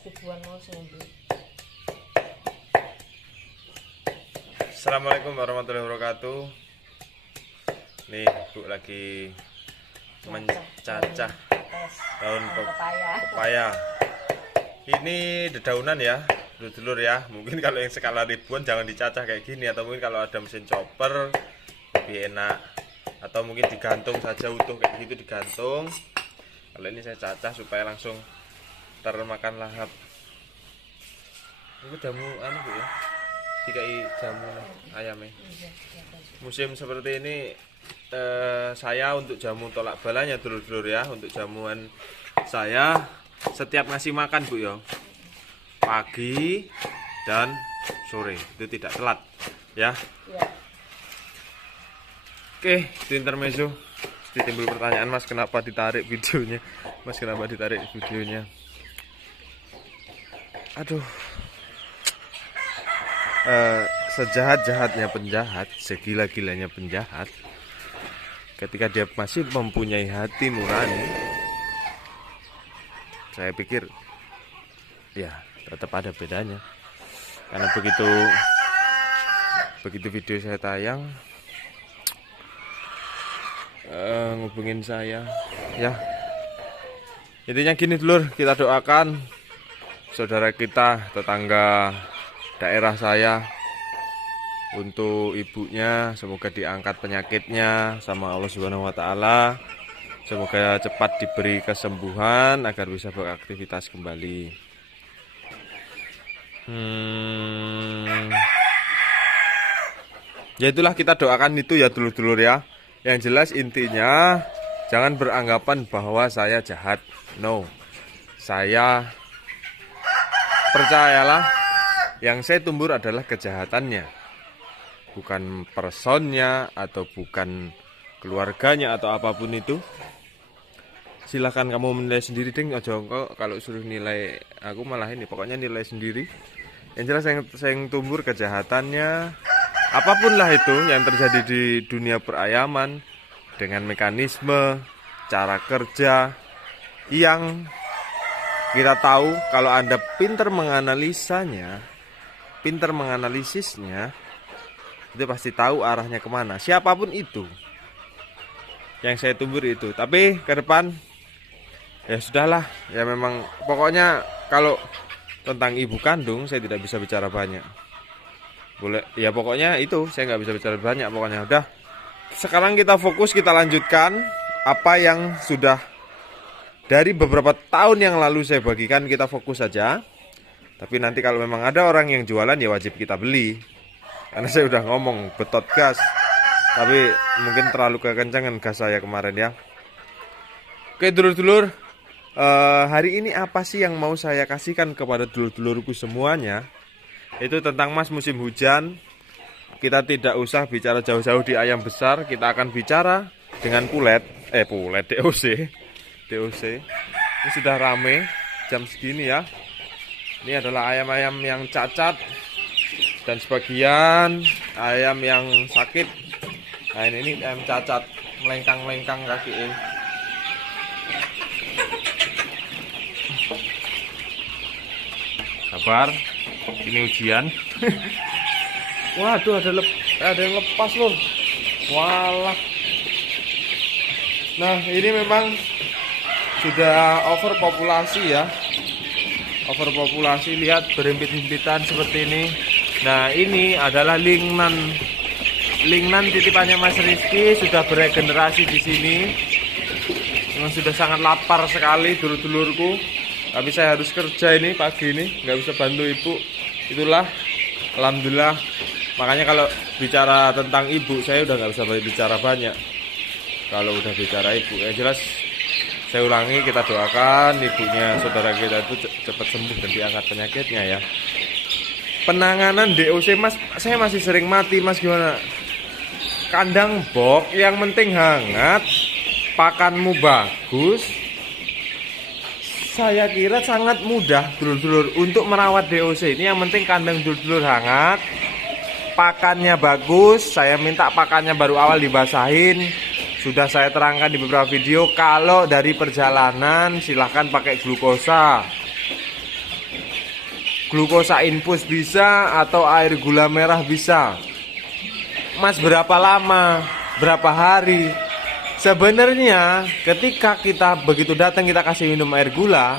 ribuan mau seminggu. Assalamualaikum warahmatullahi wabarakatuh. Nih Bu lagi mencacah daun pepaya. Ini dedaunan ya, dulur ya. Mungkin kalau yang skala ribuan jangan dicacah kayak gini, atau mungkin kalau ada mesin chopper lebih enak, atau mungkin digantung saja utuh kayak gitu, digantung. Kalau ini saya cacah supaya langsung termakan lahap. Ini jamu anu Bu ya, dikai jamu ayamnya. Musim seperti ini saya untuk jamu tolak balanya dulur-dulur ya, untuk jamuan saya setiap ngasih makan Bu ya, pagi dan sore, itu tidak telat ya. Oke, di intermezzo timbul pertanyaan, Mas kenapa ditarik videonya? Mas kenapa ditarik videonya? Aduh, sejahat-jahatnya penjahat, segila-gilanya penjahat, ketika dia masih mempunyai hati nurani, saya pikir ya tetap ada bedanya. Karena begitu video saya tayang, ngubungin saya ya. Intinya gini dulur, kita doakan saudara kita, tetangga daerah saya, untuk ibunya semoga diangkat penyakitnya sama Allah Subhanahu wa taala. Semoga cepat diberi kesembuhan agar bisa beraktivitas kembali. Ya itulah, kita doakan itu ya dulur-dulur ya. Yang jelas intinya jangan beranggapan bahwa saya jahat. No. Saya percayalah, yang saya tumbur adalah kejahatannya, bukan personnya atau bukan keluarganya atau apapun itu. Silahkan kamu menilai sendiri ding, ojo kok kalau suruh nilai aku malah ini, pokoknya nilai sendiri. Yang jelas saya yang tumbur kejahatannya, apapun lah itu yang terjadi di dunia perayaman, dengan mekanisme cara kerja yang kita tahu kalau Anda pintar menganalisanya, pintar menganalisisnya, itu pasti tahu arahnya kemana. Siapapun itu yang saya tumbur itu. Tapi ke depan ya sudahlah, ya memang pokoknya kalau tentang ibu kandung saya tidak bisa bicara banyak. Boleh ya, pokoknya itu saya nggak bisa bicara banyak. Pokoknya udah, sekarang kita fokus, kita lanjutkan apa yang sudah dari beberapa tahun yang lalu saya bagikan. Kita fokus saja. Tapi nanti kalau memang ada orang yang jualan ya wajib kita beli, karena saya udah ngomong betot gas, tapi mungkin terlalu kekencangan gas saya kemarin ya. Oke dulur-dulur, hari ini apa sih yang mau saya kasihkan kepada dulur-dulurku semuanya? Itu tentang Mas musim hujan. Kita tidak usah bicara jauh-jauh di ayam besar, kita akan bicara dengan pulet DOC. Ini sudah rame jam segini ya. Ini adalah ayam-ayam yang cacat dan sebagian ayam yang sakit. Nah ini ayam cacat, melengkang-melengkang kaki ini. Kabar, ini ujian. Waduh, ada yang lepas loh. Walah. Nah ini memang sudah overpopulasi ya. Overpopulasi, lihat berhimpit-himpitan seperti ini. Nah ini adalah lingnan titipannya Mas Rizky, sudah beregenerasi di sini. Memang sudah sangat lapar sekali dulur-dulurku. Tapi saya harus kerja ini pagi ini, nggak bisa bantu ibu. Itulah, alhamdulillah. Makanya kalau bicara tentang ibu, saya udah nggak bisa bicara banyak. Kalau udah bicara ibu, ya jelas saya ulangi, kita doakan ibunya saudara kita itu cepat sembuh dan diangkat penyakitnya ya. Penanganan DOC Mas, saya masih sering mati Mas, gimana? Kandang box yang penting hangat, pakanmu bagus. Saya kira sangat mudah dulur-dulur untuk merawat DOC ini. Yang penting kandang dulur-dulur hangat, pakannya bagus. Saya minta pakannya baru awal dibasahin. Sudah saya terangkan di beberapa video. Kalau dari perjalanan silahkan pakai glukosa. glukosa infus bisa, atau air gula merah bisa. Mas, berapa lama, berapa hari? Sebenarnya ketika kita begitu datang kita kasih minum air gula,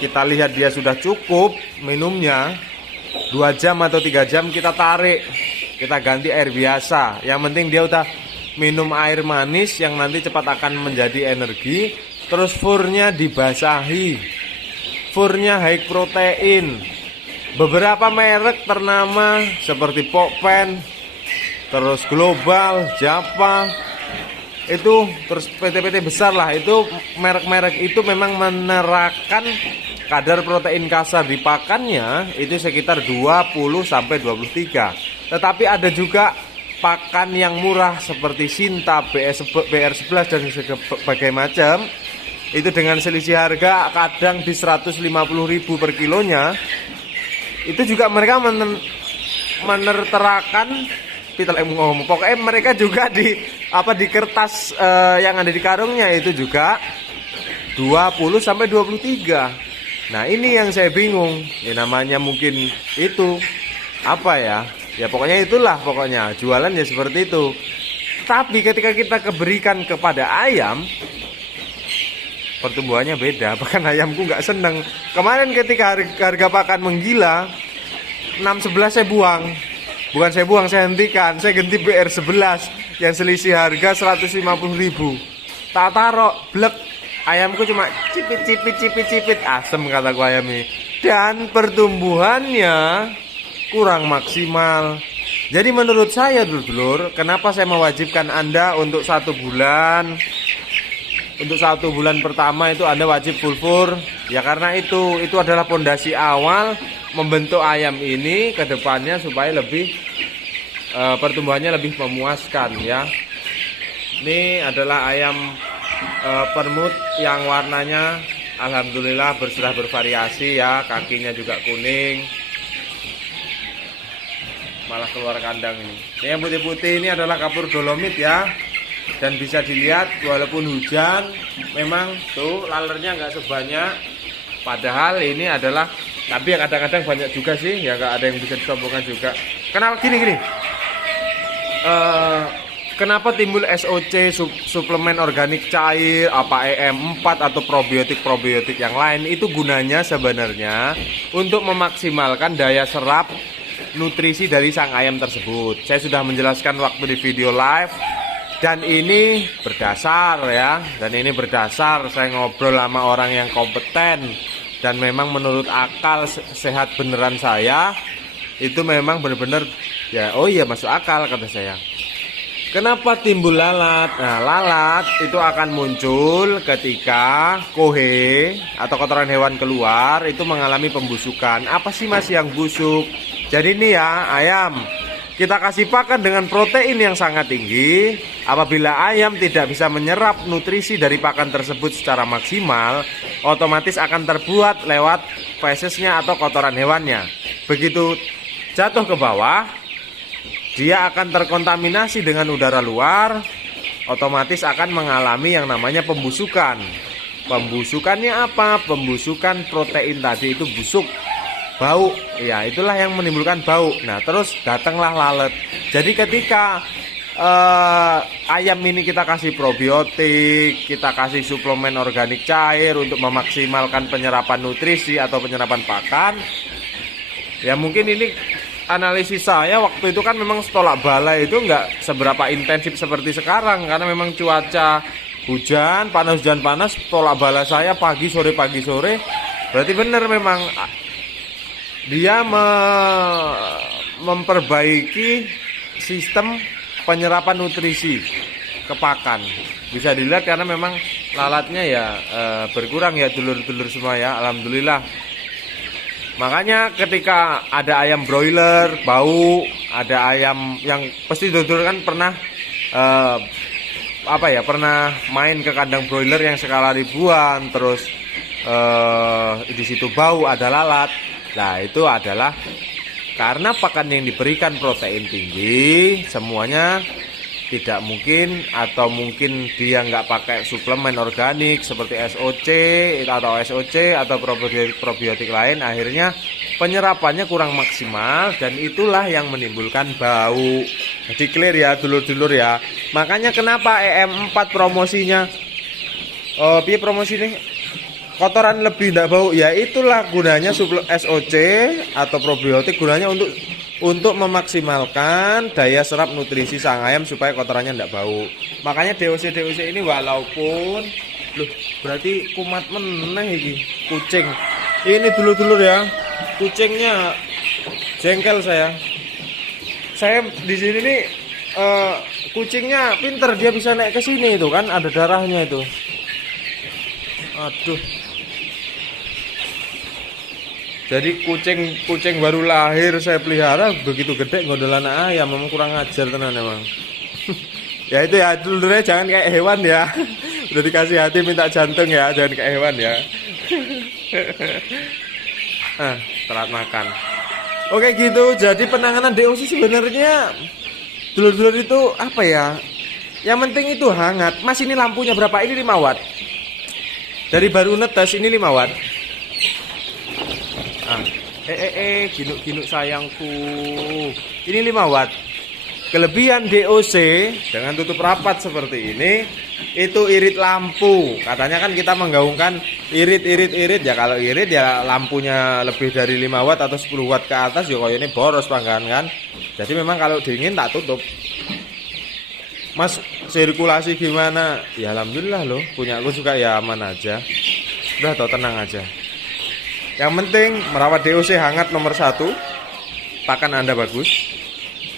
kita lihat dia sudah cukup minumnya 2 jam atau 3 jam, kita tarik, kita ganti air biasa. Yang penting dia udah minum air manis yang nanti cepat akan menjadi energi. Terus furnya dibasahi, furnya high protein. Beberapa merek ternama seperti Pokpen, terus Global, Japa, itu terus PT-PT besar lah, itu merek-merek itu memang menerapkan kadar protein kasar di pakannya itu sekitar 20-23. Tetapi ada juga pakan yang murah seperti Sinta, BR11 dan berbagai macam, itu dengan selisih harga kadang di 150.000 per kilonya. Itu juga mereka menerterakan, pokoknya mereka juga di kertas yang ada di karungnya itu juga 20-23. Nah, ini yang saya bingung. Ya namanya mungkin itu apa ya? Ya pokoknya itulah, pokoknya jualan ya seperti itu. Tapi ketika kita berikan kepada ayam, pertumbuhannya beda. Bahkan ayamku nggak seneng. Kemarin ketika harga pakan menggila, 6-11 saya buang. Bukan saya buang, saya hentikan. Saya ganti BR11 yang selisih harga 150.000. Tak taruh, blek. Ayamku cuma cipit, asem kataku ayamnya. Dan pertumbuhannya kurang maksimal. Jadi menurut saya dulur-dulur, kenapa saya mewajibkan Anda untuk 1 bulan? Untuk 1 bulan pertama itu Anda wajib full fur. Ya karena itu adalah pondasi awal membentuk ayam ini ke depannya supaya lebih pertumbuhannya lebih memuaskan ya. Ini adalah ayam permut yang warnanya alhamdulillah sudah bervariasi ya, kakinya juga kuning, malah keluar kandang ini. Ini yang putih-putih ini adalah kapur dolomit ya, dan bisa dilihat walaupun hujan memang tuh lalernya nggak sebanyak, padahal ini adalah, tapi kadang-kadang banyak juga sih ya, nggak ada yang bisa disombongkan juga. Kenapa gini kenapa timbul SOC, suplemen organik cair, apa EM4 atau probiotik yang lain? Itu gunanya sebenarnya untuk memaksimalkan daya serap nutrisi dari sang ayam tersebut. Saya sudah menjelaskan waktu di video live, dan ini berdasar ya, saya ngobrol sama orang yang kompeten, dan memang menurut akal sehat beneran saya, itu memang benar-benar ya, oh iya masuk akal kata saya. Kenapa timbul lalat? Nah, lalat itu akan muncul ketika kohe atau kotoran hewan keluar, itu mengalami pembusukan. Apa sih mas yang busuk? Jadi ini ya, ayam kita kasih pakan dengan protein yang sangat tinggi. Apabila ayam tidak bisa menyerap nutrisi dari pakan tersebut secara maksimal, otomatis akan terbuat lewat fesesnya atau kotoran hewannya. Begitu jatuh ke bawah, dia akan terkontaminasi dengan udara luar, otomatis akan mengalami yang namanya pembusukan. Pembusukannya apa? Pembusukan protein tadi itu busuk, bau. Ya, itulah yang menimbulkan bau. Nah, terus datanglah lalat. Jadi ketika ayam ini kita kasih probiotik, kita kasih suplemen organik cair untuk memaksimalkan penyerapan nutrisi atau penyerapan pakan, ya mungkin ini analisis saya waktu itu kan memang tolak bala itu nggak seberapa intensif seperti sekarang, karena memang cuaca hujan panas, tolak bala saya pagi sore. Berarti benar memang dia memperbaiki sistem penyerapan nutrisi ke pakan. Bisa dilihat karena memang lalatnya ya berkurang ya dulur-dulur semua ya, alhamdulillah. Makanya ketika ada ayam broiler bau, ada ayam yang pasti dulur kan pernah pernah main ke kandang broiler yang skala ribuan, terus di situ bau, ada lalat. Nah, itu adalah karena pakan yang diberikan protein tinggi, semuanya tidak mungkin, atau mungkin dia nggak pakai suplemen organik seperti SOC atau probiotik lain, akhirnya penyerapannya kurang maksimal dan itulah yang menimbulkan bau. Jadi clear ya dulur-dulur ya. Makanya kenapa EM4 promosinya piye promosi nih? Kotoran lebih tidak bau. Ya itulah gunanya SOC atau probiotik, gunanya untuk memaksimalkan daya serap nutrisi sang ayam supaya kotorannya tidak bau. Makanya DOC ini walaupun loh berarti kumat meneh iki kucing. Ini dulur-dulur ya. Kucingnya jengkel saya. Saya di sini nih kucingnya pinter, dia bisa naik ke sini itu kan ada darahnya itu. Aduh. Jadi kucing baru lahir saya pelihara begitu gede ngondolan ayam, memang kurang ajar tenan emang. Ya itu ya dulurnya, jangan kayak hewan ya. Udah dikasih hati minta jantung ya, jangan kayak hewan ya. Telat makan. Oke gitu, jadi penanganan DOC sebenarnya dulur-dulur itu apa ya? Yang penting itu hangat. Mas ini lampunya berapa? Ini 5 watt. Dari baru netes ini 5 watt. Ginuk sayangku. Ini 5 watt. Kelebihan DOC dengan tutup rapat seperti ini itu irit lampu. Katanya kan kita menggaungkan irit ya, kalau irit ya lampunya lebih dari 5 watt atau 10 watt ke atas ya kayak ini boros panggan kan. Jadi memang kalau dingin tak tutup. Mas sirkulasi gimana? Ya alhamdulillah loh, punya aku juga ya aman aja. Udah tau, tenang aja. Yang penting merawat DOC hangat nomor 1. Pakan Anda bagus.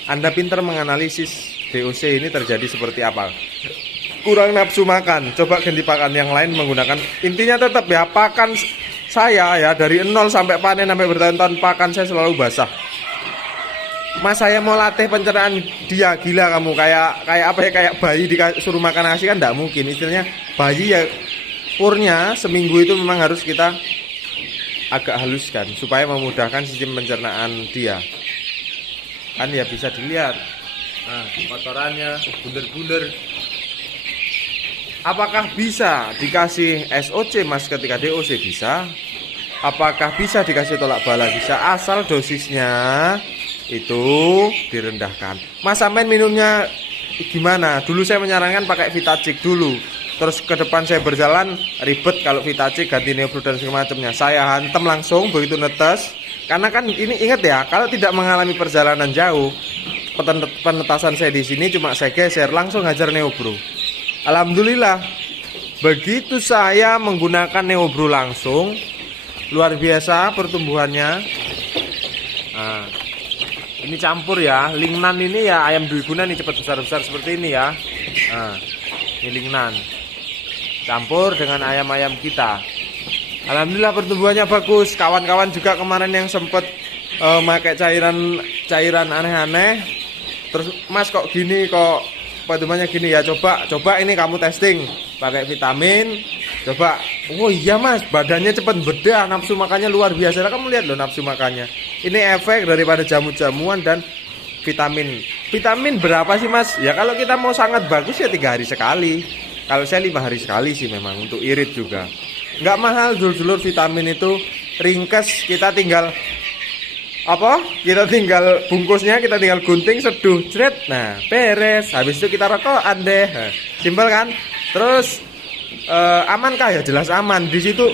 Anda pintar menganalisis DOC ini terjadi seperti apa. Kurang nafsu makan, coba ganti pakan yang lain menggunakan. Intinya tetap ya, pakan saya ya dari 0 sampai panen sampai bertahun-tahun pakan saya selalu basah. Mas saya mau latih pencernaan dia, gila kamu, kayak apa ya, kayak bayi disuruh makan nasi kan enggak mungkin. Istilahnya bayi ya kurnya seminggu itu memang harus kita agak haluskan supaya memudahkan sistem pencernaan dia. Kan ya bisa dilihat. Nah, kotorannya bunder-bunder. Apakah bisa dikasih SOC Mas ketika DOC? Bisa. Apakah bisa dikasih tolak bala? Bisa, asal dosisnya itu direndahkan. Mas sampean minumnya gimana? Dulu saya menyarankan pakai Vitacik dulu. Terus ke depan saya berjalan ribet kalau Vitacik ganti Neobro dan semacamnya. Saya hantem langsung begitu netes. Karena kan ini ingat ya, kalau tidak mengalami perjalanan jauh, penetasan saya di sini cuma saya geser langsung hajar Neobro. Alhamdulillah, begitu saya menggunakan Neobro langsung, luar biasa pertumbuhannya. Nah, ini campur ya, Lingnan ini ya ayam duiguna nih cepat besar-besar seperti ini ya. Nah, ini Lingnan campur dengan ayam-ayam kita. Alhamdulillah pertumbuhannya bagus. Kawan-kawan juga kemarin yang sempat pakai cairan aneh-aneh, terus Mas kok gini, kok pertumbuhannya gini ya, coba ini kamu testing pakai vitamin, coba. Oh iya Mas, badannya cepat bedah, nafsu makannya luar biasa. Kamu lihat loh nafsu makannya. Ini efek daripada jamu-jamuan dan vitamin. Vitamin berapa sih Mas? Ya kalau kita mau sangat bagus ya 3 hari sekali. Kalau saya 5 hari sekali sih memang untuk irit juga. Nggak mahal dulur-dulur, vitamin itu ringkes, kita tinggal bungkusnya, kita tinggal gunting, seduh, jret, nah beres. Habis itu kita rokokan deh. Nah, simpel kan? Terus amankah? Ya jelas aman. Di situ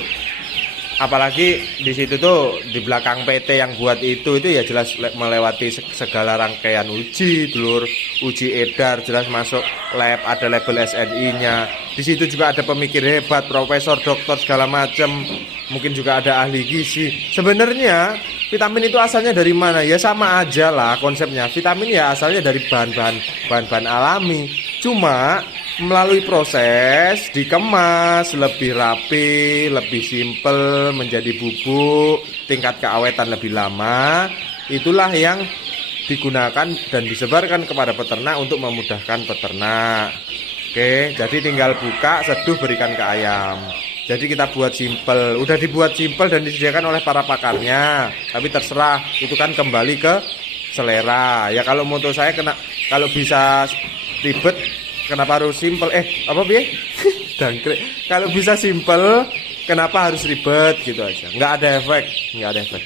apalagi di situ tuh di belakang PT yang buat itu ya jelas melewati segala rangkaian uji, dulur, uji edar, jelas masuk lab, ada label SNI-nya. Di situ juga ada pemikir hebat, profesor, dokter segala macam. Mungkin juga ada ahli gizi. Sebenarnya vitamin itu asalnya dari mana? Ya sama aja lah konsepnya. Vitamin ya asalnya dari bahan-bahan alami. Cuma melalui proses dikemas lebih rapi, lebih simpel, menjadi bubuk, tingkat keawetan lebih lama. Itulah yang digunakan dan disebarkan kepada peternak untuk memudahkan peternak. Oke, jadi tinggal buka, seduh, berikan ke ayam. Jadi kita buat simpel, udah dibuat simpel dan disediakan oleh para pakarnya. Tapi terserah, itu kan kembali ke selera. Ya kalau moto saya kalau bisa ribet, kenapa harus simpel? Dangkrik. Kalau bisa simpel, kenapa harus ribet gitu aja. Nggak ada efek,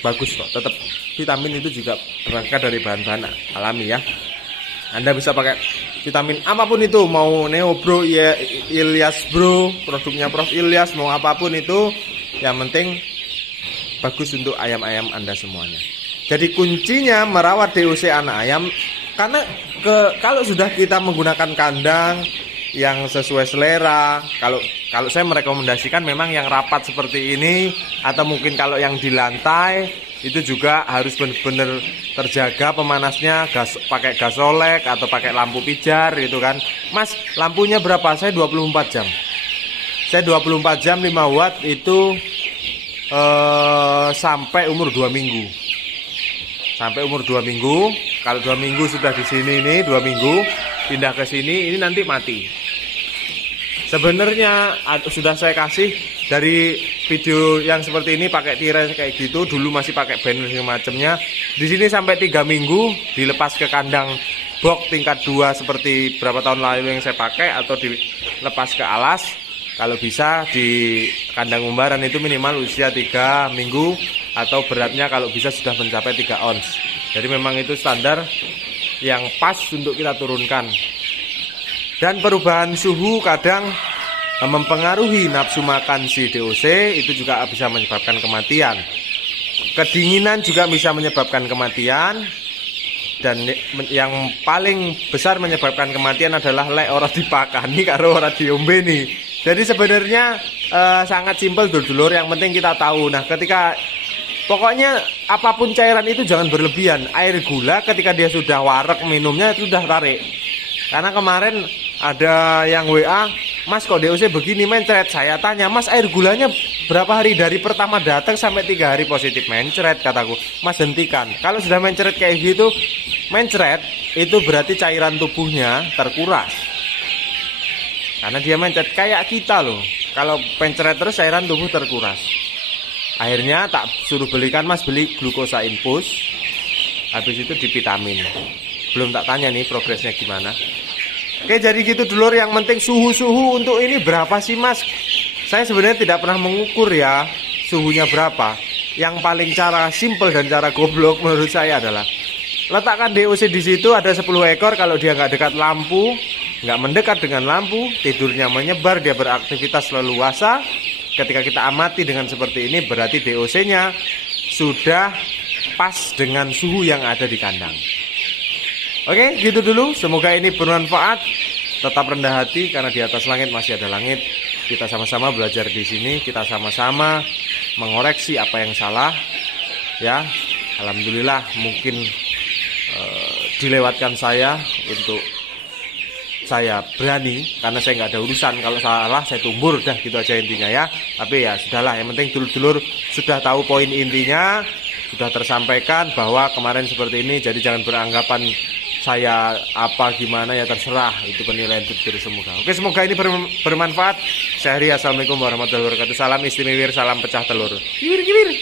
bagus kok. Tetap vitamin itu juga berangkat dari bahan-bahan alami ya. Anda bisa pakai vitamin apapun itu, mau Neo Bro, ya Ilyas Bro, produknya Prof Ilyas, mau apapun itu, yang penting bagus untuk ayam-ayam Anda semuanya. Jadi kuncinya merawat DOC anak ayam, karena kalau sudah kita menggunakan kandang yang sesuai selera, kalau saya merekomendasikan memang yang rapat seperti ini, atau mungkin kalau yang di lantai itu juga harus benar-benar terjaga pemanasnya, pakai gas olek atau pakai lampu pijar gitu kan. Mas, lampunya berapa? Saya 24 jam. Saya 24 jam 5 watt itu sampai umur 2 minggu. Sampai umur 2 minggu. Kalau 2 minggu sudah di sini ini 2 minggu, pindah ke sini, ini nanti mati. Sebenarnya sudah saya kasih dari video yang seperti ini pakai tirai kayak gitu, dulu masih pakai banner semacamnya. Di sini sampai 3 minggu dilepas ke kandang box tingkat 2 seperti berapa tahun lalu yang saya pakai, atau dilepas ke alas. Kalau bisa di kandang umbaran itu minimal usia 3 minggu, atau beratnya kalau bisa sudah mencapai 3 ons. Jadi memang itu standar yang pas untuk kita turunkan. Dan perubahan suhu kadang mempengaruhi nafsu makan si DOC, itu juga bisa menyebabkan kematian. Kedinginan juga bisa menyebabkan kematian. Dan yang paling besar menyebabkan kematian adalah lek ora dipakani karo ora diombeni. Jadi sebenarnya sangat simpel dulur-dulur, yang penting kita tahu. Nah, ketika pokoknya apapun cairan itu jangan berlebihan. Air gula ketika dia sudah warek minumnya itu sudah tarik. Karena kemarin ada yang WA, Mas kok DOC begini mencret. Saya tanya, Mas air gulanya berapa hari dari pertama datang sampai 3 hari positif mencret, kataku. Mas hentikan. Kalau sudah mencret kayak gitu, mencret itu berarti cairan tubuhnya terkuras. Karena dia mencret kayak kita loh. Kalau mencret terus cairan tubuh terkuras. Akhirnya tak suruh belikan, Mas beli glukosa infus. Habis itu divitamin. Belum tak tanya nih progresnya gimana. Oke, jadi gitu dulur, yang penting suhu-suhu untuk ini berapa sih Mas? Saya sebenarnya tidak pernah mengukur ya suhunya berapa. Yang paling cara simple dan cara goblok menurut saya adalah letakkan DOC di situ, ada 10 ekor. Kalau dia nggak dekat lampu, nggak mendekat dengan lampu, tidurnya menyebar, dia beraktivitas leluasa. Ketika kita amati dengan seperti ini, berarti DOC-nya sudah pas dengan suhu yang ada di kandang. Oke, gitu dulu. Semoga ini bermanfaat. Tetap rendah hati karena di atas langit masih ada langit. Kita sama-sama belajar di sini. Kita sama-sama mengoreksi apa yang salah. Ya, alhamdulillah mungkin dilewatkan saya untuk saya berani karena saya nggak ada urusan. Kalau salah saya tumbur, dah gitu aja intinya ya. Tapi ya sudahlah. Yang penting dulur-dulur sudah tahu poin intinya. Sudah tersampaikan bahwa kemarin seperti ini. Jadi jangan beranggapan saya apa gimana, ya terserah, itu penilaian diri semoga. Oke, semoga ini bermanfaat. Saya Heri, assalamualaikum warahmatullahi wabarakatuh. Salam istimewir, salam pecah telur. Kiwir kiwir.